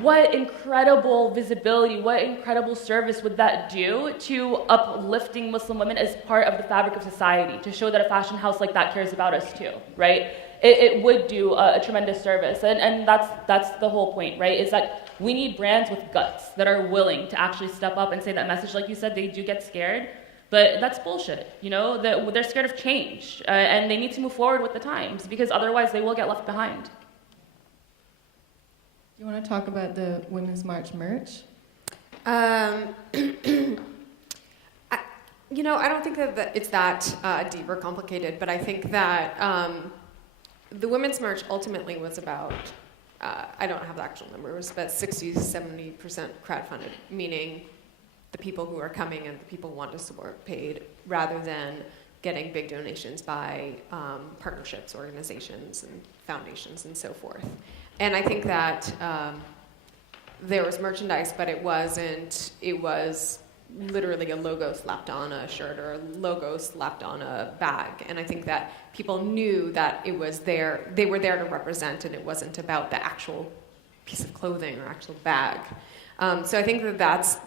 what incredible visibility, what incredible service would that do to uplifting Muslim women as part of the fabric of society, to show that a fashion house like that cares about us too, right? It would do a tremendous service, and that's the whole point, right? Is that we need brands with guts that are willing to actually step up and say that message. Like you said, they do get scared, but that's bullshit. You know, they're scared of change, and they need to move forward with the times because otherwise they will get left behind. Do you want to talk about the Women's March merch? You know, I don't think that it's that deep or complicated, but I think that the Women's March ultimately was about, I don't have the actual numbers, but 60 to 70% crowdfunded, meaning the people who are coming and the people who want to support paid, rather than getting big donations by partnerships, organizations, and foundations, and so forth. And I think that there was merchandise, but it was literally a logo slapped on a shirt or a logo slapped on a bag. And I think that people knew that it was there, they were there to represent, and it wasn't about the actual piece of clothing or actual bag. So I think that that's,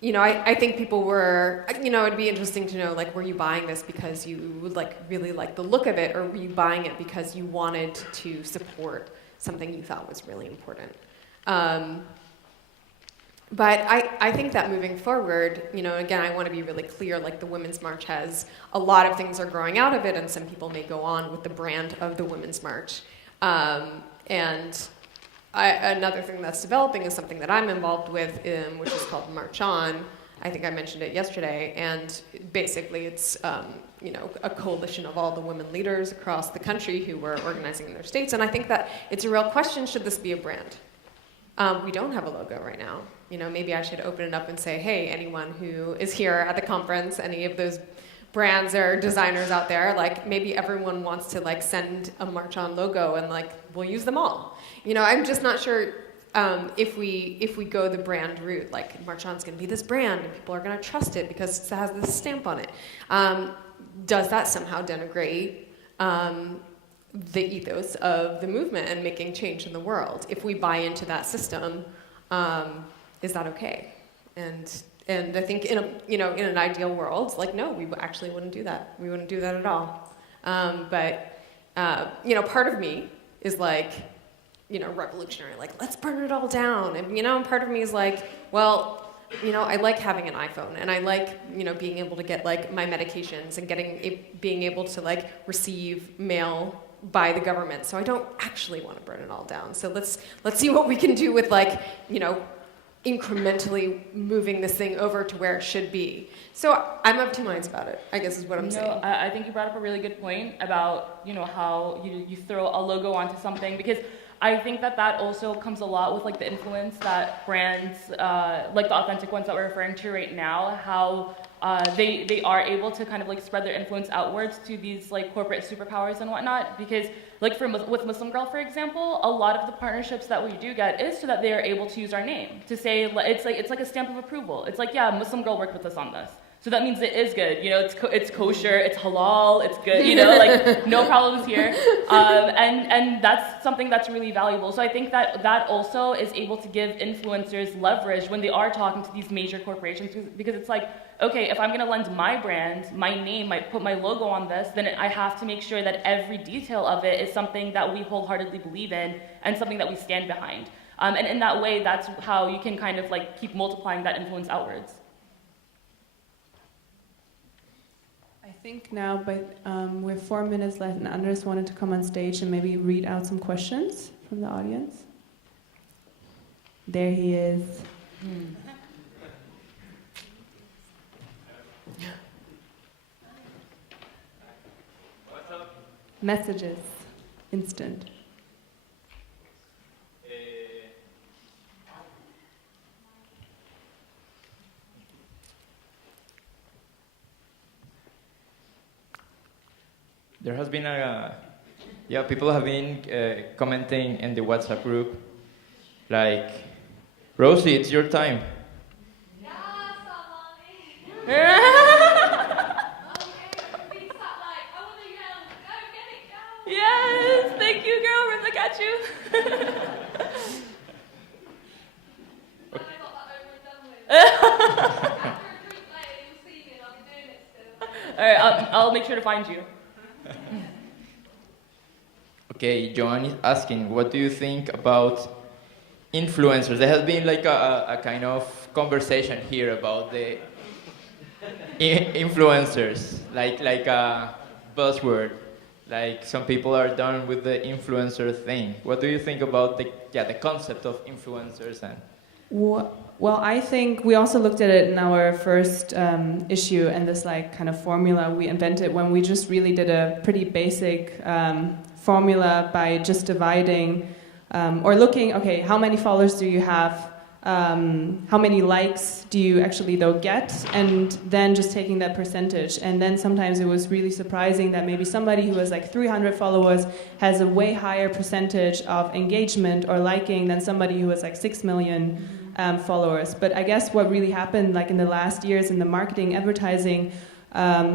you know, I think people were, you know, it'd be interesting to know, like, were you buying this because you would like really like the look of it, or were you buying it because you wanted to support something you thought was really important? But I think that moving forward, you know, again, I want to be really clear, like the Women's March has a lot of things are growing out of it, and some people may go on with the brand of the Women's March. Another thing that's developing is something that I'm involved with, which is called March On. I think I mentioned it yesterday, and basically it's you know, a coalition of all the women leaders across the country who were organizing in their states. And I think that it's a real question: should this be a brand? We don't have a logo right now. You know, maybe I should open it up and say, hey, anyone who is here at the conference, any of those brands or designers out there, like maybe everyone wants to like send a March On logo, and like we'll use them all. You know, I'm just not sure if we go the brand route, like March On's going to be this brand and people are going to trust it because it has this stamp on it. Does that somehow denigrate the ethos of the movement and making change in the world. If we buy into that system, is that okay? And I think in an ideal world, like, no, we actually wouldn't do that. We wouldn't do that at all. But part of me is like, revolutionary, like, let's burn it all down. And, part of me is like, well, I like having an iPhone, and I like, being able to get, like, my medications and being able to, like, receive mail by the government. So I don't actually want to burn it all down. So let's see what we can do with, like, incrementally moving this thing over to where it should be. So I'm of two minds about it, I guess is what I'm saying. I think you brought up a really good point about, how you throw a logo onto something, because I think that also comes a lot with, like, the influence that brands, like the authentic ones that we're referring to right now, how they are able to kind of, like, spread their influence outwards to these, like, corporate superpowers and whatnot. Because, like, with Muslim Girl, for example, a lot of the partnerships that we do get is so that they are able to use our name to say, it's like a stamp of approval. It's like, yeah, Muslim Girl worked with us on this. So that means it is good, it's kosher, it's halal, it's good, like, no problems here. And that's something that's really valuable. So I think that also is able to give influencers leverage when they are talking to these major corporations, because it's like, okay, if I'm gonna lend my brand, my name, put my logo on this, then I have to make sure that every detail of it is something that we wholeheartedly believe in and something that we stand behind. And in that way, that's how you can kind of, like, keep multiplying that influence outwards. I think now, but we have 4 minutes left, and Anders wanted to come on stage and maybe read out some questions from the audience. There he is. What's up? Messages, instant. There has been people have been commenting in the WhatsApp group, like, Rosie, it's your time. Yes, Amani. Yes, thank you, girl. Rip, look at you. All right, I'll make sure to find you. Okay, Joan is asking, what do you think about influencers? There has been, like, a kind of conversation here about the influencers, like a buzzword. Like, some people are done with the influencer thing. What do you think about the concept of influencers? And well, I think we also looked at it in our first issue, and this, like, kind of formula we invented when we just really did a pretty basic formula by just dividing or looking, okay, how many followers do you have? How many likes do you actually though get, and then just taking that percentage. And then sometimes it was really surprising that maybe somebody who has like 300 followers has a way higher percentage of engagement or liking than somebody who has like 6 million followers. But I guess what really happened like in the last years in the marketing advertising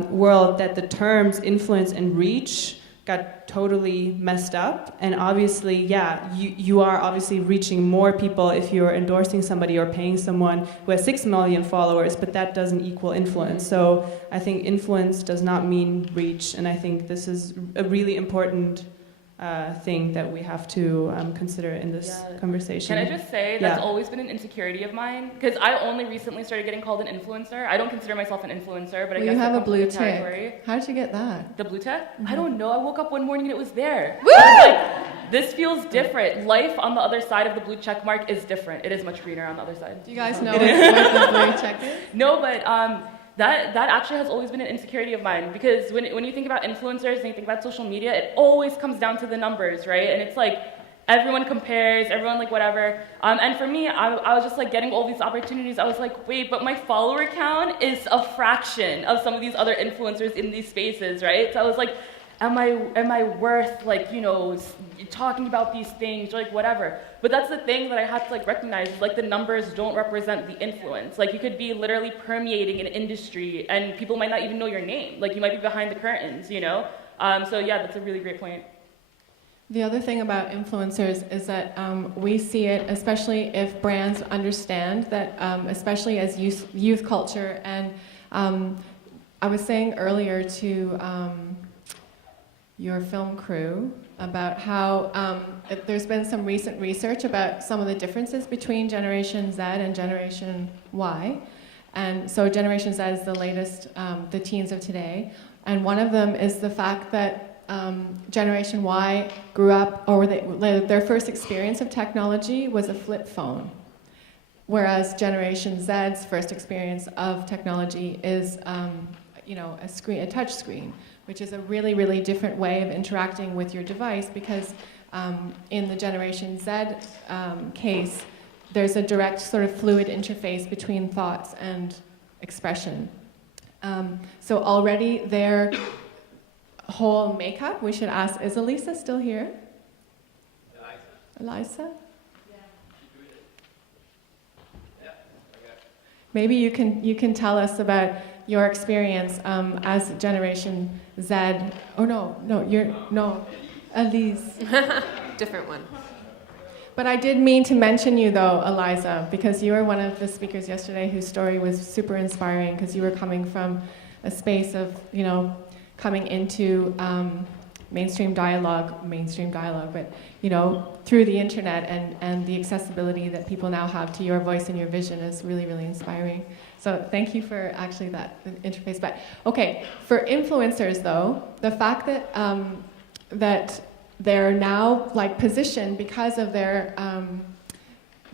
world, that the terms influence and reach got totally messed up. And obviously, yeah, you are obviously reaching more people if you're endorsing somebody or paying someone who has 6 million followers, but that doesn't equal influence. So I think influence does not mean reach, and I think this is a really important thing that we have to consider in this conversation. Can I just say that's always been an insecurity of mine, because I only recently started getting called an influencer. I don't consider myself an influencer, but I guess you have a blue tick. How did you get that? The blue tick? Mm-hmm. I don't know. I woke up one morning and it was there. Woo! I was like, this feels different. Life on the other side of the blue check mark is different. It is much greener on the other side. Do you guys know what the blue check is? No, but that actually has always been an insecurity of mine, because when you think about influencers and you think about social media, it always comes down to the numbers, right? And it's like everyone compares, everyone like whatever. And for me, I was just like getting all these opportunities. I was like, wait, but my follower count is a fraction of some of these other influencers in these spaces, right? So I was like, am I worth like, you know, talking about these things or like whatever? But that's the thing that I had to like recognize, is like the numbers don't represent the influence. Like you could be literally permeating an industry and people might not even know your name. Like you might be behind the curtains, you know? So yeah, that's a really great point. The other thing about influencers is that we see it, especially if brands understand that, especially as youth culture. And I was saying earlier to your film crew about how there's been some recent research about some of the differences between Generation Z and Generation Y. And so Generation Z is the latest, the teens of today. And one of them is the fact that Generation Y grew up, or their first experience of technology was a flip phone, whereas Generation Z's first experience of technology is, a touch screen, which is a really, really different way of interacting with your device, because in the Generation Z case, there's a direct sort of fluid interface between thoughts and expression. So already their whole makeup, we should ask, is Elisa still here? Elisa? Yeah. Maybe you can tell us about your experience as Generation Z. Oh no, Elise. Different one. But I did mean to mention you though, Eliza, because you were one of the speakers yesterday whose story was super inspiring, because you were coming from a space of, coming into mainstream dialogue, but, through the internet and the accessibility that people now have to your voice and your vision is really, really inspiring. So thank you for actually that interface. But okay, for influencers though, the fact that that they're now positioned because of their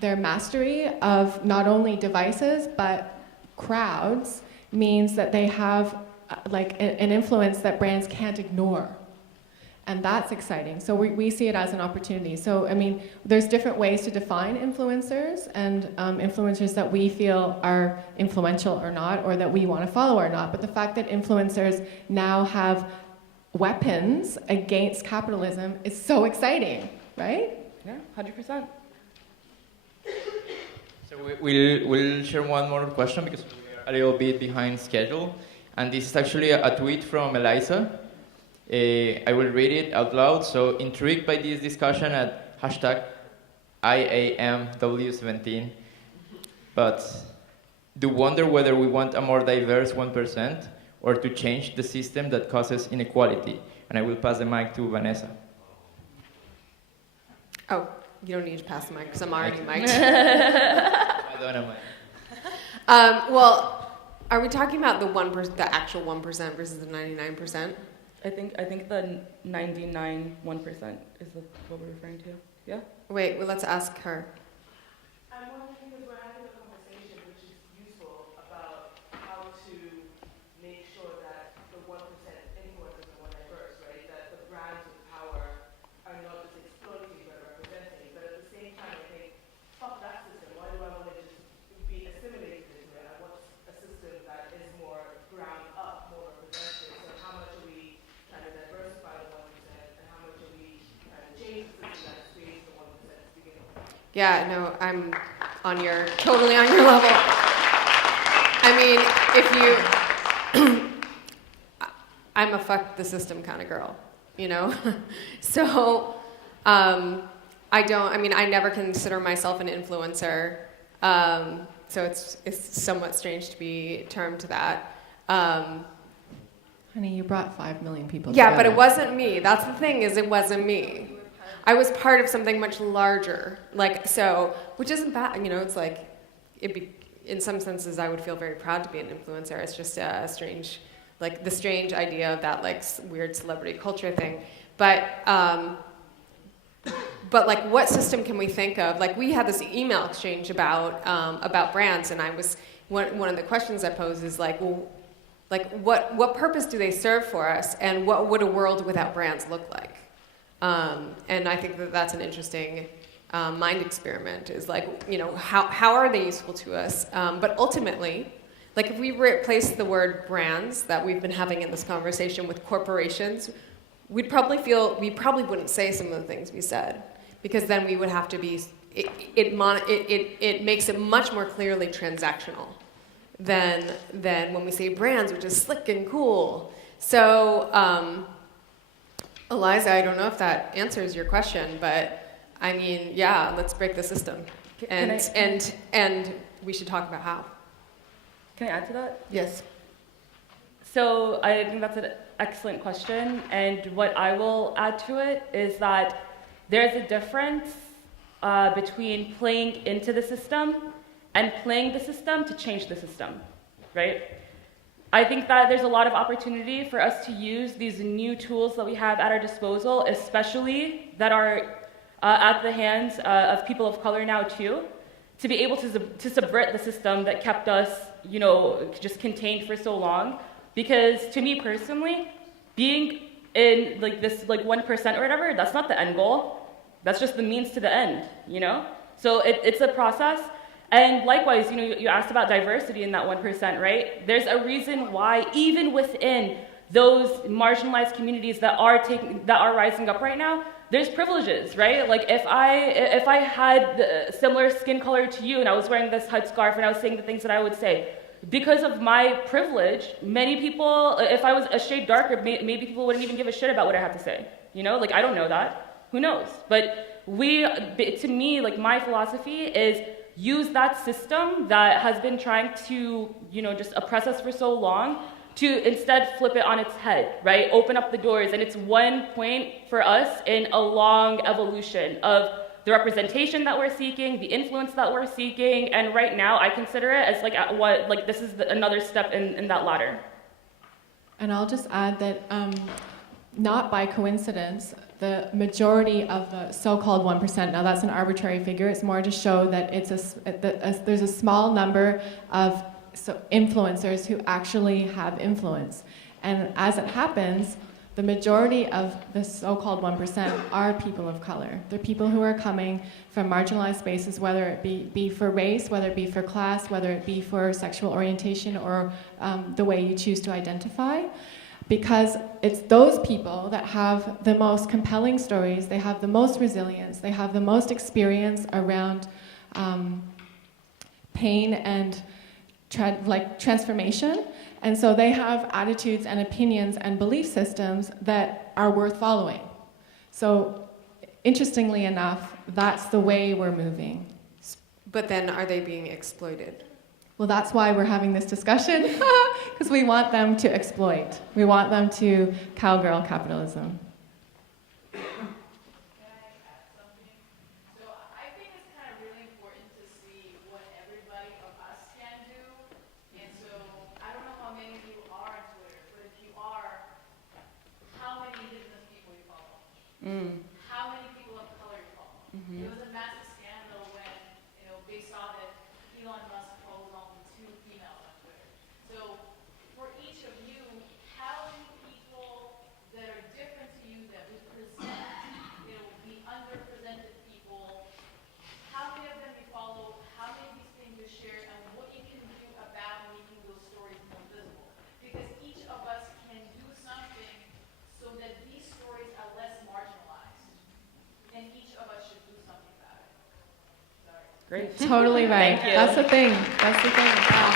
mastery of not only devices but crowds means that they have an influence that brands can't ignore. And that's exciting. So we see it as an opportunity. So, there's different ways to define influencers, and influencers that we feel are influential or not, or that we want to follow or not. But the fact that influencers now have weapons against capitalism is so exciting, right? Yeah, 100%. So we'll share one more question because we're a little bit behind schedule. And this is actually a tweet from Eliza. I will read it out loud. So, intrigued by this discussion at hashtag IAMW17, but do wonder whether we want a more diverse 1% or to change the system that causes inequality. And I will pass the mic to Vanessa. Oh, you don't need to pass the mic because I'm already mic'd. I don't know. Well, are we talking about the actual 1% versus the 99%? I think the 99.1% is what we're referring to. Yeah. Wait, well, let's ask her. I'm wondering, because we're having a conversation which is useful about how to make sure that the 1% influences are more diverse, right? That the brands with power are not just exploiting but representing. But at the same time, I think, fuck that system. Why do I want to just be assimilated into it? I want a system that is more ground up, more representative. So how much are we trying to diversify the 1%, and how much are we trying to change the system that creates the 1% to begin with? Yeah, no, I'm totally on your level. I mean, I'm a fuck the system kind of girl, So, I never consider myself an influencer. So it's somewhat strange to be termed that. Honey, you brought 5 million people Yeah, together. but it wasn't me. That's the thing, is it wasn't me. I was part of something much larger. Which isn't bad, it's in some senses I would feel very proud to be an influencer. It's just a strange, the strange idea of that weird celebrity culture thing. But what system can we think of? We had this email exchange about brands, and one of the questions I posed is what purpose do they serve for us, and what would a world without brands look like? And I think that's an interesting mind experiment, is how are they useful to us? But ultimately, if we replace the word brands that we've been having in this conversation with corporations, we probably wouldn't say some of the things we said, because then we would have to be, it makes it much more clearly transactional than when we say brands, which is slick and cool. So Eliza, I don't know if that answers your question, but I mean, yeah, let's break the system. And we should talk about how. Can I add to that? Yes. So I think that's an excellent question, and what I will add to it is that there's a difference between playing into the system and playing the system to change the system, right? I think that there's a lot of opportunity for us to use these new tools that we have at our disposal, especially that are at the hands of people of color now too, to be able to subvert the system that kept us, you know, just contained for so long. Because to me personally, being in like this like 1% or whatever, that's not the end goal. That's just the means to the end, you know? So it's a process. And likewise, you know, you asked about diversity in that 1%, right? There's a reason why even within those marginalized communities that are rising up right now, there's privileges, right? Like if I had the similar skin color to you and I was wearing this headscarf and I was saying the things that I would say, because of my privilege, many people, if I was a shade darker, maybe people wouldn't even give a shit about what I have to say. You know, like I don't know that. Who knows? But to me, like my philosophy is use that system that has been trying to, you know, just oppress us for so long to instead flip it on its head, right? Open up the doors. And it's one point for us in a long evolution of the representation that we're seeking, the influence that we're seeking, and right now I consider it as this is another step in that ladder. And I'll just add that not by coincidence, the majority of the so-called 1%, now that's an arbitrary figure, it's more to show that there's a small number of influencers who actually have influence. And as it happens, the majority of the so-called 1% are people of color. They're people who are coming from marginalized spaces, whether it be for race, whether it be for class, whether it be for sexual orientation or the way you choose to identify. Because it's those people that have the most compelling stories, they have the most resilience, they have the most experience around pain and transformation. And so they have attitudes and opinions and belief systems that are worth following. So interestingly enough, that's the way we're moving. But then are they being exploited? Well, that's why we're having this discussion, because we want them to exploit. We want them to cowgirl capitalism. How many people of color you follow? Mm-hmm. It was a massive scandal when they saw that Elon Musk follows only 2 females on Twitter. So for each of you, how many people that are different to you that would present, the underrepresented people, how many of them you follow, how many of these things you share, and what you can do about making those stories more visible? Because each of us can do something so that these stories are less marginalized, and each of us should do something about it. Sorry. Great. Totally right. Thank you. That's the thing. That's the thing. Wow.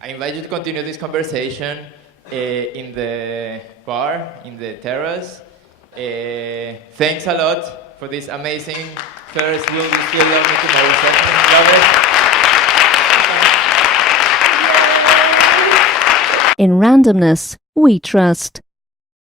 I invite you to continue this conversation in the bar, in the terrace. Thanks a lot for this amazing first Will You Still Love Me Tomorrow session. Love it. In randomness, we trust.